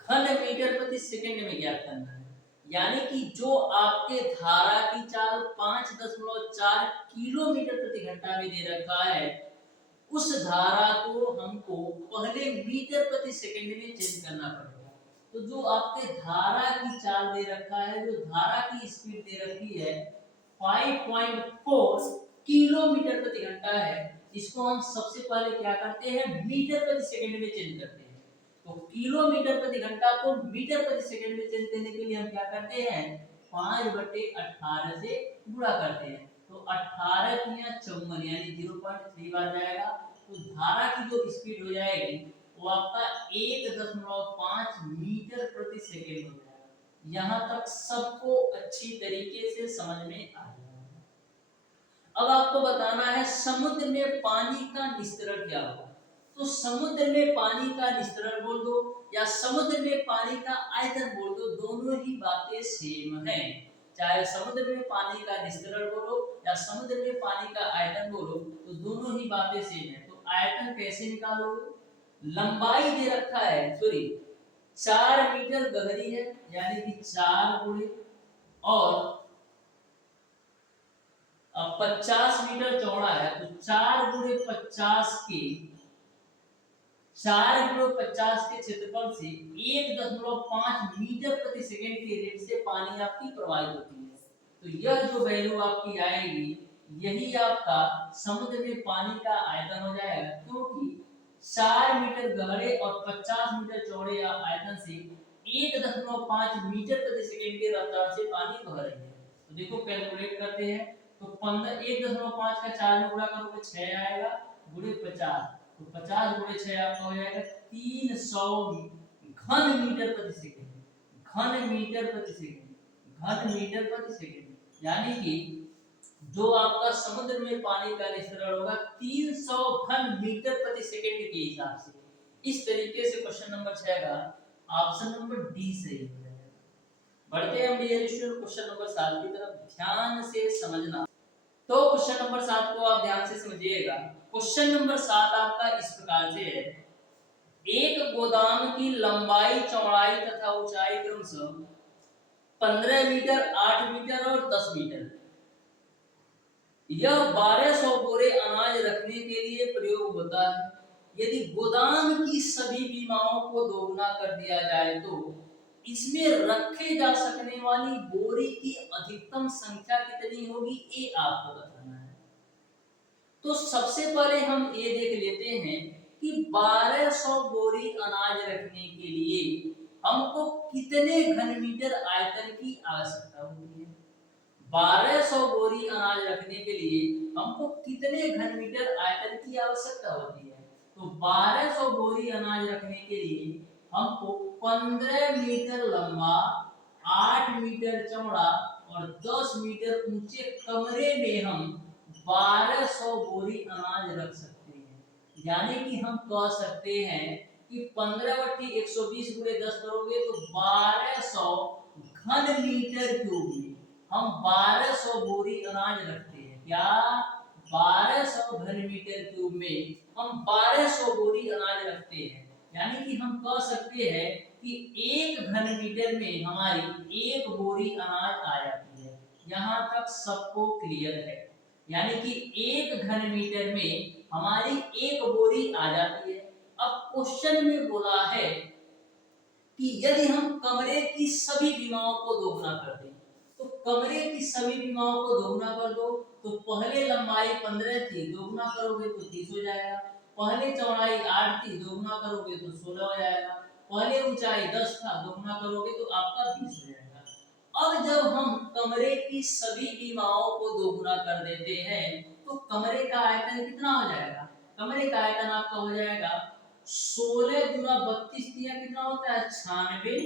घन मीटर प्रति सेकंड में ज्ञात करना है। यानी कि जो आपके धारा की चाल 5.4 किलोमीटर प्रति घंटा में दे रखा है, उस धारा को हमको पहले मीटर प्रति सेकंड में चेंज करना पड़ेगा। तो जो आपके धारा की चाल दे रखा है, जो धारा की स्पीड दे रखी है 5.4 किलोमीटर प्रति घंटा है, इसको हम सबसे पहले क्या करते हैं, मीटर प्रति सेकंड में चेंज करते हैं। तो किलोमीटर प्रति घंटा को मीटर प्रति सेकंड में चेंज करने के लिए हम क्या करते हैं, 5/18 से गुणा करते हैं। तो 18 किया 54 यानी 0.3 बार जाएगा। तो धारा की जो स्पीड हो जाएगी वो आपका 1.5 मीटर प्रति सेकंड हो जाएगा। यहाँ तक सबको अच्छी तरीके से समझ में आ गया। अब आपको बताना है समुद्र में पानी का निस्तरण क्या होगा। तो समुद्र में पानी का निस्तरण बोल दो या समुद्र में पानी का आयतन बोल दो, दोनों ही बातें सेम है। चाहे समुद्र में पानी का निस्तरण बोलो या समुद्र में पानी का आयतन बोलो, तो दोनों ही बातें सेम है। तो आयतन कैसे निकालोगे, लंबाई दे रखा है, सॉरी 4 मीटर गहरी है यानी कि 4 गुणे और 50 मीटर चौड़ा है, तो 4 गुणे 50 के 4/50 के क्षेत्रफल से 1.5 मीटर प्रति सेकंड के रेट से पानी आपकी प्रवाहित होती है। तो यह जो वैल्यू आपकी आएगी, यही आपका समुद्र में पानी का आयतन हो जाएगा, क्योंकि 4 मीटर गहरे और 50 मीटर चौड़े आयतन से 1.5 मीटर प्रति सेकंड की रफ्तार से पानी बह रही है। तो देखो कैलकुलेट करते हैं, तो 1.5 का 4 में गुणा करोगे 6 आएगा, गुणे 50, तो 50 गुणे 6 आपका हो जाएगा 300 घन मीटर प्रति सेकंड, घन मीटर प्रति सेकंड, घन मीटर प्रति सेकंड। यानी कि जो आपका समुद्र में पानी का निस्तरण होगा 300 घन मीटर प्रति सेकंड के हिसाब से। इस तरीके से क्वेश्चन नंबर 6 का ऑप्शन नंबर डी सही हो जाएगा। बढ़ते हैं हम डियर स्टूडेंट क्वेश्चन नंबर 7 की तरफ, ध्यान से समझना। तो क्वेश्चन नंबर 7 को आप ध्यान से समझिएगा। क्वेश्चन नंबर 7 आपका इस प्रकार से है, एक गोदाम की लंबाई चौड़ाई तथा ऊंचाई क्रमशः 15 मीटर, 8 मीटर और 10 मीटर। यह 1200 बोरे अनाज रखने के लिए प्रयोग होता है। यदि गोदाम की सभी बीमाओं को दोगुना कर दिया जाए तो इसमें रखे जा सकने वाली बोरी की अधिकतम संख्या कितनी होगी, ये आपको बताना है। तो सबसे पहले हम ये देख लेते हैं कि 1200 बोरी अनाज रखने के लिए हमको कितने घन मीटर आयतन की आवश्यकता होती है। 1200 बोरी अनाज रखने के लिए हमको कितने घन मीटर आयतन की आवश्यकता होती है। तो 1200 बोरी अनाज रखने के लिए हमको 15 मीटर लंबा, 8 मीटर चौड़ा और 10 मीटर ऊंचे कमरे में हम 1200 बोरी अनाज रख सकते हैं। यानी कि हम कह सकते हैं कि 15/120 गुणे 10 करोगे तो 1200 घन मीटर क्यूब में हम 1200 बोरी अनाज रखते हैं। क्या 1200 घन मीटर क्यूब में हम 1200 बोरी अनाज रखते हैं। यानी कि हम कह सकते हैं कि 1 घन मीटर में हमारी 1 बोरी अनाज आ जाती है। यहाँ तक सबको क्लियर है। यानी कि 1 घन मीटर में हमारी 1 बोरी आ जाती है। अब क्वेश्चन में बोला है कि यदि हम कमरे की सभी बीमाओं को दोगुना कर दें, तो कमरे की सभी बीमाओं को दोगुना कर दो, तो पहले लंबाई 15 थी, दोगुना करोगे तो 30 हो जाएगा। पहले चौड़ाई 8 थी, दोगुना करोगे तो 16 हो जाएगा। पहले ऊंचाई 10 था, दोगुना करोगे तो आपका 20 हो जाएगा। अब जब हम कमरे की सभी बीमाओं को दोगुना कर देते हैं तो कमरे का आयतन कितना हो जाएगा। कमरे का आयतन आपका हो जाएगा 16 गुना 32 दिया कितना होता है 96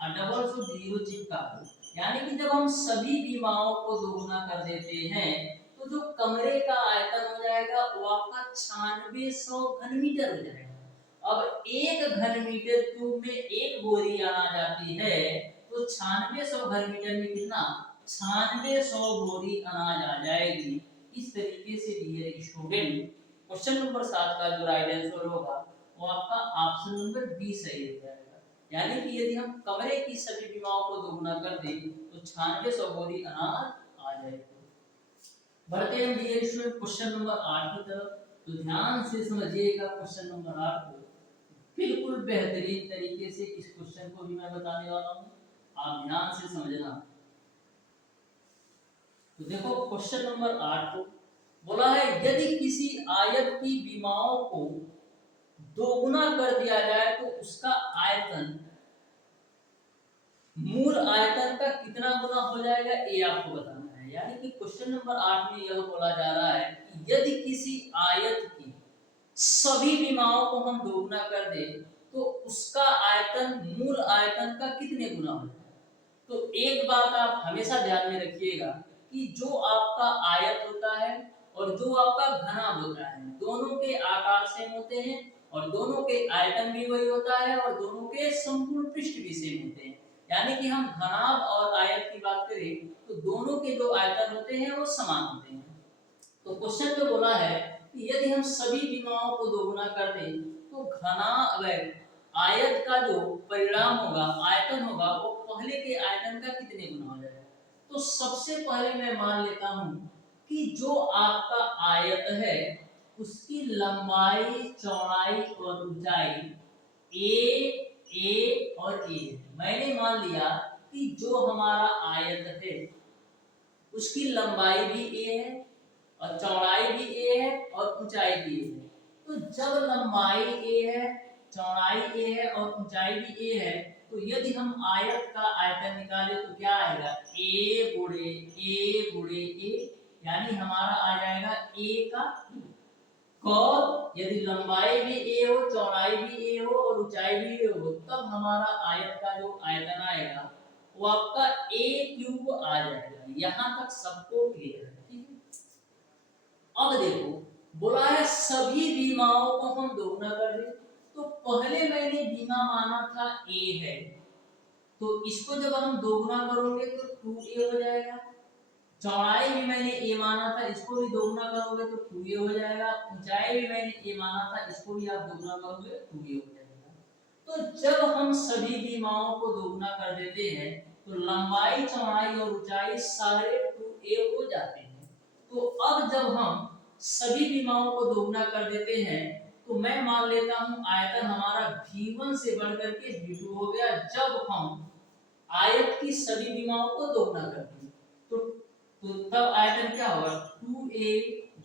और डबल से जीरो चिपका दो। यानी कि जब हम सभी बीमाओं को दोगुना कर देते हैं तो जो कमरे का आयतन हो जाएगा वो आपका 9600 घन मीटर हो जाएगा। अब 1 घन मीटर क्यूब में 1 बोरी अनाज आती है तो 9600 घन मीटर में कितना 9600 बोरी अनाज आ जाएगी। इस तरीके से डियर स्टूडेंट क्वेश्चन नंबर 7 का जो राइट आंसर होगा वो आपका ऑप्शन नंबर बी सही हो जाएगा। यानी कि यदि हम कमरे की सभी बीमाओं को दोगुना कर दें तो 9600 बोरी अनाज आ जाएगा। बढ़ते हैं डियर स्टूडेंट क्वेश्चन नंबर 8 की तरफ। तो ध्यान से समझिएगा क्वेश्चन नंबर 8 को। बिल्कुल बेहतरीन तरीके से इस क्वेश्चन को भी मैं बताने वाला हूं, आप ध्यान से समझना। तो देखो क्वेश्चन नंबर 8 को बोला है यदि किसी आयत की बीमाओं को दोगुना कर दिया जाए तो उसका आयतन मूल आयतन का कितना गुना हो जाएगा ये आपको बताना है। यानी कि क्वेश्चन नंबर 8 में यह बोला जा रहा है कि यदि किसी आयत की सभी बीमाओं को हम दोगुना कर दें तो उसका आयतन मूल आयतन का कितने गुना हो जाएगा। तो एक बात आप हमेशा ध्यान में रखिएगा कि जो आपका आयत होता है और जो आपका घनाभ होता है दोनों के आकार सेम होते हैं और दोनों के आयतन भी वही होता है और दोनों के संपूर्ण पृष्ठ भी सेम होते हैं। यानी कि हम घनाभ और आयत की बात करें तो दोनों के जो आयतन होते हैं वो समान होते हैं। तो क्वेश्चन में बोला है कि यदि हम सभी बीमाओं को दोगुना कर दें तो घनाभ आयत का जो परिणाम होगा आयतन होगा वो पहले के आयतन का कितने गुना हो जाएगा। तो सबसे पहले मैं मान लेता हूं कि जो आपका आयत है उसकी लंबाई चौड़ाई और ऊंचाई ए और ए। मैंने मान लिया कि जो हमारा आयत है उसकी लंबाई भी ए है और चौड़ाई भी ए है और ऊंचाई भी ए है। तो जब लंबाई ए है चौड़ाई ए है और ऊंचाई भी ए है तो यदि हम आयत का आयतन निकालें तो क्या आएगा ए गुणे ए यानी हमारा आ जाएगा ए का कब यदि लंबाई भी ए हो चौड़ाई भी ए हो और ऊंचाई भी ए हो तब हमारा आयत का जो आयतन आएगा वो आपका ए क्यूब आ जाएगा। यहां तक सबको क्लियर है। ठीक है। अब देखो बोला है सभी बीमाओं को हम दोगुना कर दें तो पहले मैंने बीमा माना था ए है तो इसको जब हम दोगुना करोगे तो 2a हो जाएगा। चौड़ाई भी मैंने ए माना था इसको भी दोगुना करोगे तो 2a हो जाएगा। ऊंचाई भी मैंने ए माना था इसको भी आप दोगुना करोगे 2a हो जाएगा। तो जब हम सभी बीमाओं को दोगुना कर देते हैं तो लंबाई चौड़ाई और ऊंचाई सारे 2a हो जाते हैं। तो अब जब हम सभी बीमाओं को दोगुना कर देते हैं तो मैं मान लेता हूं आयतन हमारा v1 से बढ़कर के v2 हो गया जब हम आयत की सभी बीमाओं को दोगुना कर दें। तो तब आयतन क्या होगा 2a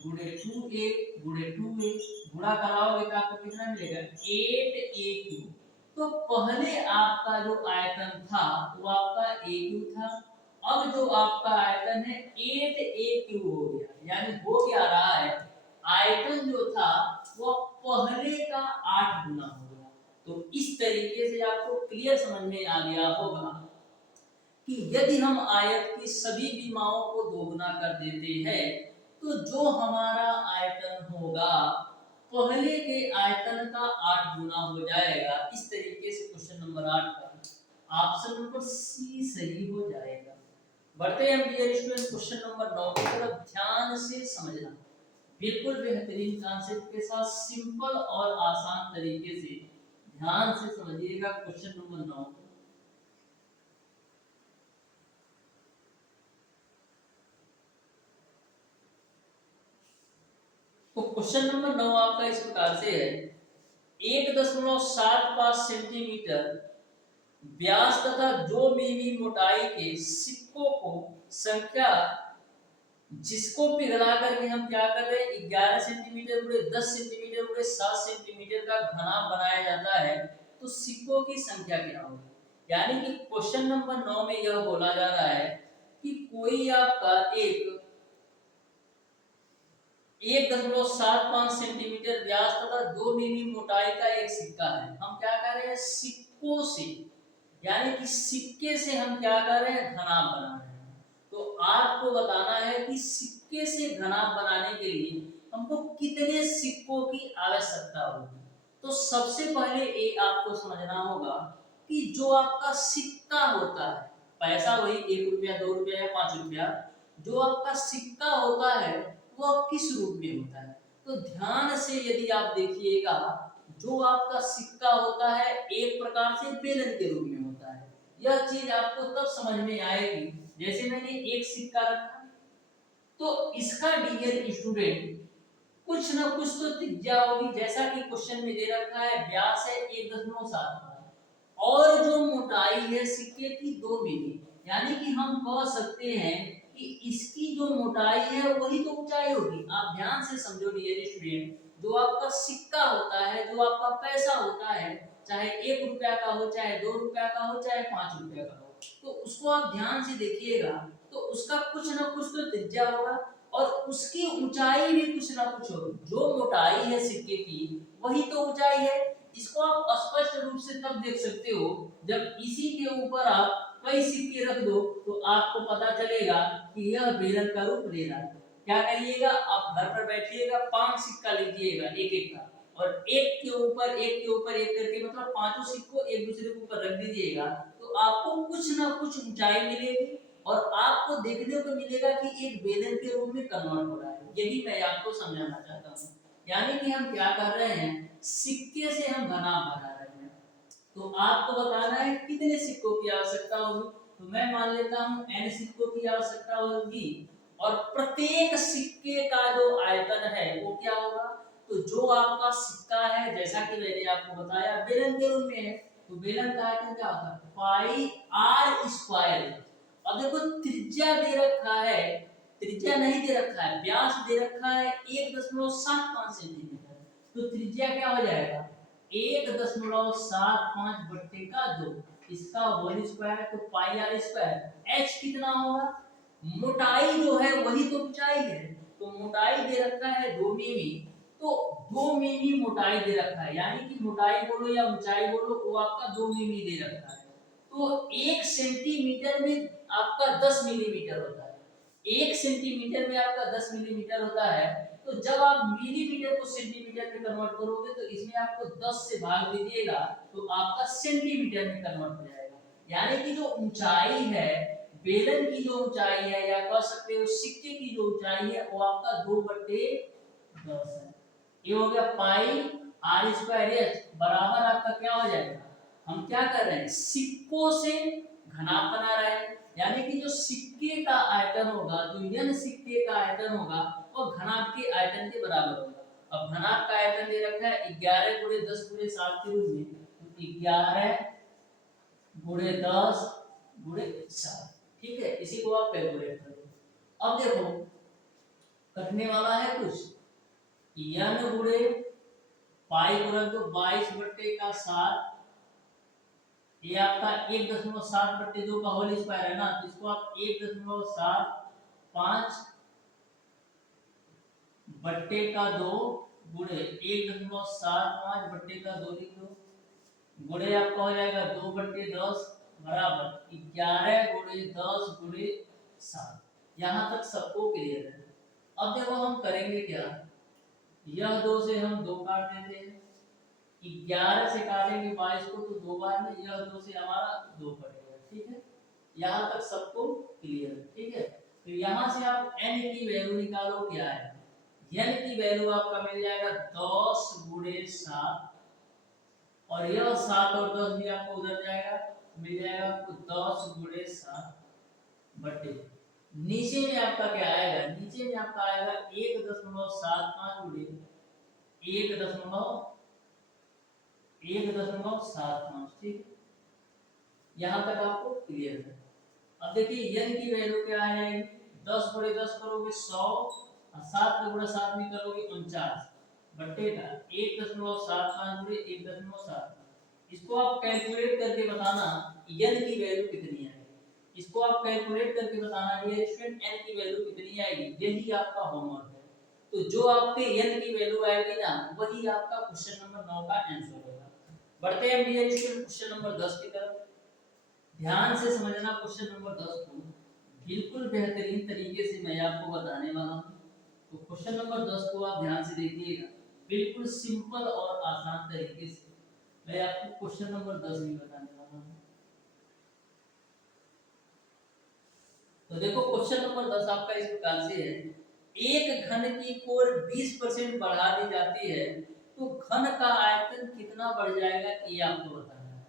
गुणे 2a गुणे 2a गुणा कराओगे तो आपको कितना मिलेगा 8a क्यूब। तो पहले आपका जो आयतन था वो आपका a क्यूब था। अब जो आपका आयतन है 8a क्यूब हो गया। यानी हो क्या रहा है आयतन जो था वो पहले का 8 गुना हो गया। तो इस तरीके से आपको क्लियर समझ में आ गया होगा कि यदि हम आयत की सभी बीमाओं को दोगुना कर देते हैं तो जो हमारा आयतन होगा पहले के आयतन का 8 गुना हो जाएगा। इस तरीके से क्वेश्चन नंबर 8 का ऑप्शन नंबर सी सही हो जाएगा। बढ़ते हैं हम डियर स्टूडेंट क्वेश्चन नंबर 9 की तरफ। ध्यान से समझना, बिल्कुल बेहतरीन कॉन्सेप्ट के साथ सिंपल और आसान तरीके से ध्यान से समझिएगा क्वेश्चन नंबर 9। तो क्वेश्चन नंबर 9 आपका इस प्रकार से है, 1.75 सेंटीमीटर व्यास तथा 2 मिमी मोटाई के सिक्कों को संख्या जिसको पिघला करके हम क्या कर रहे हैं 11 सेंटीमीटर गुणे 10 सेंटीमीटर गुणे 7 सेंटीमीटर का घना बनाया जाता है, तो सिक्कों की संख्या क्या होगी। यानी कि क्वेश्चन नंबर 9 में यह बोला जा रहा है कि कोई आपका एक 1.75 सेंटीमीटर व्यास तथा 2 मिमी मोटाई का एक सिक्का है। हम क्या कर रहे हैं सिक्कों से, यानी कि सिक्के से हम क्या कर रहे हैं घना बना रहे हैं। तो आपको बताना है कि सिक्के से घना बनाने के लिए हमको कितने सिक्कों की आवश्यकता होगी। तो सबसे पहले ये आपको समझना होगा कि जो आपका सिक्का होता है, पैसा वही 1 रुपया 2 रुपया या 5 रुपया, जो आपका सिक्का होता है वह किस रूप में होता है। तो ध्यान से यदि आप देखिएगा, जो आपका सिक्का होता है एक प्रकार से बेलन के रूप में होता है। यह चीज आपको तब समझ में आएगी जैसे मैंने एक सिक्का रखा, तो इसका डियर स्टूडेंट कुछ ना कुछ तो त्रिज्या होगी, जैसा कि क्वेश्चन में दे रखा है व्यास है 1.75 और जो मोटाई है सिक्के की 2 मिमी, यानी कि हम कह सकते हैं कि इसकी जो मोटाई है वही तो ऊंचाई होगी। आप ध्यान से समझो डियर स्टूडेंट, जो आपका सिक्का होता है, जो आपका पैसा होता है, चाहे 1 रुपया का हो, चाहे 2 रुपया का हो, चाहे 5 रुपया का हो, तो उसको आप ध्यान से देखिएगा तो उसका कुछ ना कुछ तो त्रिज्या होगा और उसकी ऊंचाई भी कुछ ना कुछ होगी। जो मोटाई है सिक्के की वही तो ऊंचाई है। इसको आप स्पष्ट रूप से तब देख सकते हो जब इसी के ऊपर आप कई सिक्के रख दो, तो आपको पता चलेगा कि यह बेलन का रूप ले रहा है। क्या करिएगा, आप घर पर बैठिएगा 5 सिक्का लीजिएगा एक एक का, और एक के ऊपर एक के ऊपर एक करके मतलब पांचों सिक्कों एक दूसरे के ऊपर रख दीजिएगा, तो आपको कुछ ना कुछ ऊंचाई मिलेगी और आपको देखने को मिलेगा कि एक बेलन के रूप में कन्वर्ट हो रहा है। यही मैं आपको समझाना चाहता हूँ। यानी कि हम क्या कर रहे हैं, सिक्के से हम घना बना रहे हैं। तो आपको बताना है कितने सिक्कों की आवश्यकता होगी। तो मैं मान लेता हूँ n सिक्कों की आवश्यकता होगी और प्रत्येक सिक्के का जो आयतन है वो क्या होगा। तो जो आपका सिक्का है, जैसा कि मैंने आपको बताया बेलन के रूप में है, तो बेलन का आयतन क्या होता है पाई r स्क्वायर। अब देखो त्रिज्या दे रखा है, त्रिज्या नहीं दे रखा है, व्यास दे रखा है 1.75 सेंटीमीटर, तो त्रिज्या क्या हो जाएगा 1.75 बट्टे का 2, इसका होल स्क्वायर, तो पाई आर स्क्वायर। एच कितना होगा, मोटाई जो है वही तो ऊंचाई है, तो मोटाई दे रखा है 2 मिमी, तो 2 मिमी मोटाई दे रखा है, यानी कि मोटाई बोलो या ऊंचाई बोलो वो आपका 2 मिमी दे रखा है। तो 1 सेंटीमीटर में आपका 10 मिलीमीटर होता है, 1 सेंटीमीटर में आपका 10 मिलीमीटर होता है। तो जब आप मिलीमीटर को सेंटीमीटर में कन्वर्ट करोगे तो इसमें आपको 10 से भाग दीजिएगा तो आपका सेंटीमीटर में कन्वर्ट हो जाएगा। यानी कि जो ऊंचाई है, बेलन की जो ऊंचाई है या कह सकते हो सिक्के की जो ऊंचाई है वो आपका 2/10 है। ये हो गया पाई आर स्क्वायर एच बराबर आपका क्या हो जाएगा, हम क्या कर रहे हैं सिक्कों से घनाभ बना रहे हैं, यानी कि जो सिक्के का आयतन होगा, जो यन सिक्के का आयतन होगा वो घनाभ के आयतन के बराबर होगा। अब घनाभ का आयतन दे रखा है 11 गुणे 10 गुणे 7 के रूप में, तो 11 गुणे 10 गुणे 7, ठीक है, इसी को आप कैलकुलेट करो। अब देखो कटने वाला है कुछ, यन गुणे पाई को रख दो 22/7, ये आपका 1.7/2 का होल स्क्वायर है ना, तो इसको आप 1.75/2 गुणे 1.75/2 लिख लो, गुणे आपका हो जाएगा 2/10 बराबर 11 गुणे 10 गुणे 7। यहाँ तक सबको क्लियर है। अब देखो हम करेंगे क्या, यह 2 से हम 2 काट देते हैं, 11 से काटेंगे 22 को तो 2 बार में, यह 2 से हमारा 2 कटेगा, ठीक है। यहाँ तक सबको क्लियर, ठीक है। तो यहाँ से आप n की वैल्यू निकालो, क्या है n की वैल्यू आपका मिल जाएगा 10 गुणे 7, और यह 7 और 10 भी आपको उधर जाएगा, मिल जाएगा आपको 10 गुणे 7 बटे, नीचे में आपका क्या आएगा, नीचे में आपका आएगा 1.75 गुणे 1.75, ठीक। यहाँ तक आपको क्लियर है। अब देखिए n की वैल्यू क्या आएगी, 10 गुणे 10 करोगे 100, और 7 का गुणा 7 में करोगे 49 बट्टे का 1.75 गुणे 1.7। इसको आप कैलकुलेट करके बताना n की वैल्यू कितनी आएगी, इसको आप कैलकुलेट करके बताना डियर स्टूडेंट n की वैल्यू कितनी आएगी, यही आपका होमवर्क है। तो जो आपके n की वैल्यू आएगी ना, वही आपका क्वेश्चन नंबर 9 का आंसर होगा। बढ़ते हैं डियर स्टूडेंट क्वेश्चन नंबर 10 की तरफ। ध्यान से समझना क्वेश्चन नंबर 10 को, बिल्कुल बेहतरीन तरीके से मैं आपको बताने वाला हूं। तो क्वेश्चन नंबर 10 को आप ध्यान से देखिएगा, बिल्कुल सिंपल और आसान तरीके से मैं आपको क्वेश्चन नंबर 10 भी बताने वाला हूं। तो देखो क्वेश्चन नंबर 10 आपका इस प्रकार से है, एक घन की कोर 20% बढ़ा दी जाती है तो घन का आयतन कितना बढ़ जाएगा, ये आपको बताना है।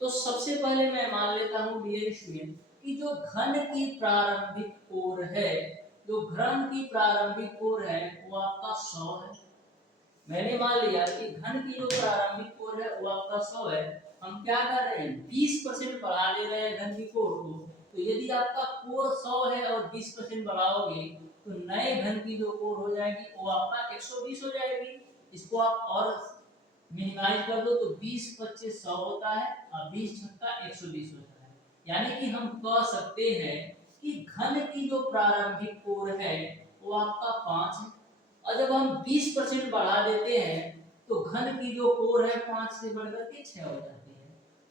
तो सबसे पहले मैं मान लेता हूं डियर स्टूडेंट कि जो घन की प्रारंभिक कोर है, जो घन की प्रारंभिक कोर है वो आपका 100 है। मैंने मान लिया कि घन की जो प्रारंभिक कोर है वो आपका 100 है। हम क्या कर रहे हैं, 20% बढ़ा दे रहे हैं घन की कोर को। तो यदि आपका कोर 100 है और 20% बढ़ाओगे तो नए घन की जो कोर हो जाएगी वो आपका 120 हो जाएगी। इसको आप और मिनिमाइज कर दो तो 20 25 100 होता है और 20 छक्का 120 होता है। यानी कि हम कह सकते हैं कि घन की जो प्रारंभिक कोर है वो आपका 5 है, और जब हम 20% बढ़ा देते हैं तो घन की जो कोर है 5 से बढ़कर के 6 हो जाती है।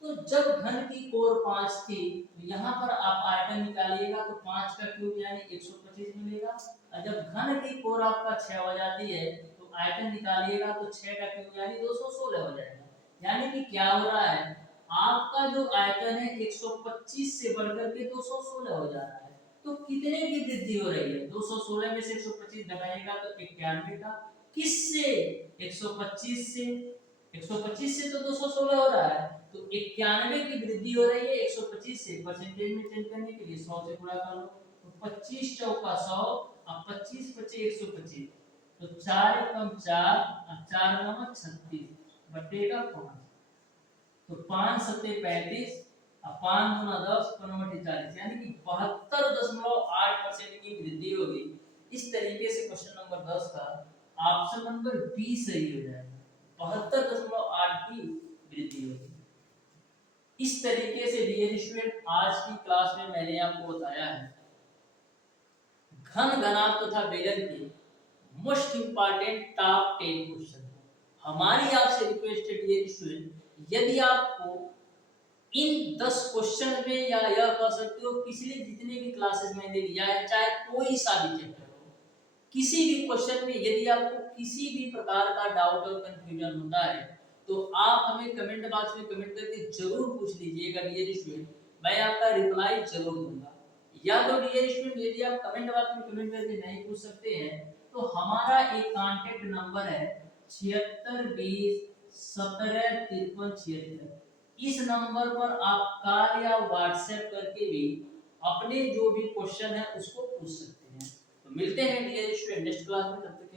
तो जब घन की कोर 5 थी तो यहाँ पर आप आयतन निकालिएगा तो 5 का क्यूब यानी 125 मिलेगा, और जब घन की कोर आपका 6 हो जाती है तो आयतन निकालिएगा तो 6 का क्यूब यानी 216 हो जाएगा। यानी कि क्या हो रहा है, आपका जो आयतन है 125 से बढ़कर के 216 हो जा रहा है। तो कितने की वृद्धि हो रही है, 216 में से 125 घटाइएगा तो 91 का, किससे 125 से, 125 से तो 216 हो रहा है, तो 91 की वृद्धि हो रही है 125 से। परसेंटेज में चेंज करने के लिए 100 से गुणा कर लो, तो 25 चौका 100 और 25 बचे 125, तो 4 एकम 4 और 4 नवा 36 बटेगा 5, तो 5 सत्ते 35 और 5 गुना 10 15 40, यानी कि 72.8% की वृद्धि होगी। इस तरीके से क्वेश्चन नंबर 10 का ऑप्शन नंबर बी सही हो जाएगा, 72.8 की वृद्धि होगी। इस तरीके से डियर स्टूडेंट आज की क्लास में मैंने आपको बताया है घन घनाभ तथा बेलन के मोस्ट इंपॉर्टेंट टॉप 10 क्वेश्चन। हमारी आपसे रिक्वेस्ट है डियर स्टूडेंट, यदि आपको इन 10 क्वेश्चन में या यह कह सकते हो पिछले जितने भी क्लासेस मैंने लिया है, चाहे कोई सा भी चैप्टर हो, किसी भी क्वेश्चन में यदि आपको किसी भी प्रकार का डाउट और कंफ्यूजन होता है तो आप हमें कमेंट बॉक्स में कमेंट करके जरूर पूछ लीजिएगा डियर स्टूडेंट, मैं आपका रिप्लाई जरूर दूंगा। या तो डियर स्टूडेंट यदि आप कमेंट बॉक्स में कमेंट करके नहीं पूछ सकते हैं तो हमारा एक कांटेक्ट नंबर है 7620175376। इस नंबर पर आप कॉल या व्हाट्सएप करके भी अपने जो भी क्वेश्चन है उसको पूछ सकते हैं। तो मिलते हैं डियर स्टूडेंट नेक्स्ट क्लास में, तब तक